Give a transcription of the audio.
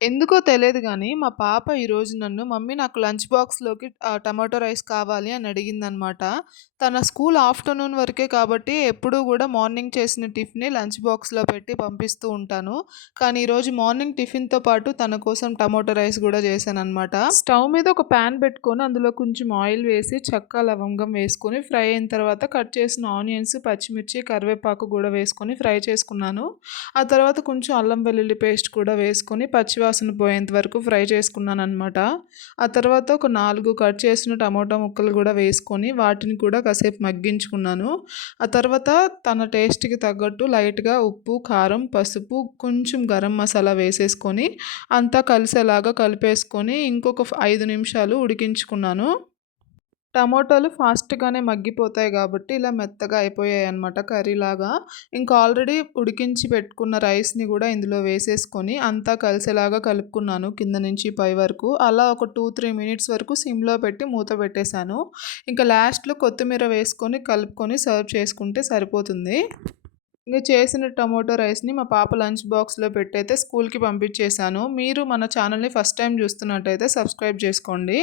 ఎందుకో తెలీదు గానీ, మా పాప ఈరోజు నన్ను, "మమ్మీ నాకు లంచ్ బాక్స్‌లోకి టమాటో రైస్ కావాలి" అని అడిగిందనమాట. తన స్కూల్ ఆఫ్టర్‌నూన్ వరకే కాబట్టి, ఎప్పుడూ గూడా మార్నింగ్ చేసిన టిఫినే లంచ్ బాక్స్‌లో పెట్టి పంపిస్తూ ఉంటాను. కానీ ఈరోజు మార్నింగ్ టిఫిన్‌తో పాటు తన కోసం టమాటో రైస్ గూడా చేశాననమాట. స్టవ్ మీద ఒక పాన్ పెట్టుకొని, అందులో కొంచెం ఆయిల్ వేసి, చెక్క, లవంగం వేసుకొని, ఫ్రై అయిన తర్వాత కట్ చేసిన ఆనియన్స్, పచ్చిమిర్చి, కరివేపాకు గూడా వేసుకొని ఫ్రై చేసుకున్నాను. ఆ తర్వాత కొంచెం అల్లం వెల్లుల్లి పేస్ట్ కూడా వేసుకొని పచ్చివాసన పోయేంత వరకు ఫ్రై చేసుకున్నాననమాట. ఆ తర్వాత ఒక 4 కట్ చేసిన టమోటా ముక్కలు గూడా వేసుకొని వాటిని కూడా కాసేపు మగ్గించుకున్నాను. ఆ తర్వాత తన టేస్ట్‌కి తగ్గట్టు లైట్‌గా ఉప్పు, కారం, పసుపు, కొంచెం గరం మసాలా వేసేసుకొని అంతా కలిసేలాగా కలిపేసుకొని ఇంకొక 5 నిమిషాలు ఉడికించుకున్నాను. టమోటాలు ఫాస్ట్‌గానే మగ్గిపోతాయి గాబట్టి, ఇలా మెత్తగా అయిపోయాయన్నమాట కర్రీలాగా. ఇంకా ఆల్రెడీ ఉడికించి పెట్టుకున్న రైస్‌ని గూడా ఇందులో వేసేసుకొని, అంతా కలిసేలాగా కలుపుకున్నాను కింద నుంచి పై వరకు. అలా ఒక 2, 3 మినిట్స్ వరకు సిమ్‌లో పెట్టి మూత పెట్టేశాను. ఇంకా లాస్ట్‌లో కొత్తిమీర వేసుకొని, కలుపుకొని సర్వ్ చేసుకుంటే సరిపోతుంది. ఇంక చేసిన టమోటో రైస్‌ని మా పాప లంచ్ బాక్స్‌లో పెట్టయితే స్కూల్‌కి పంపించేశాను. మీరు మన ఛానల్‌ని ఫస్ట్ టైమ్ చూస్తున్నట్టయితే సబ్స్క్రైబ్ చేసుకోండి.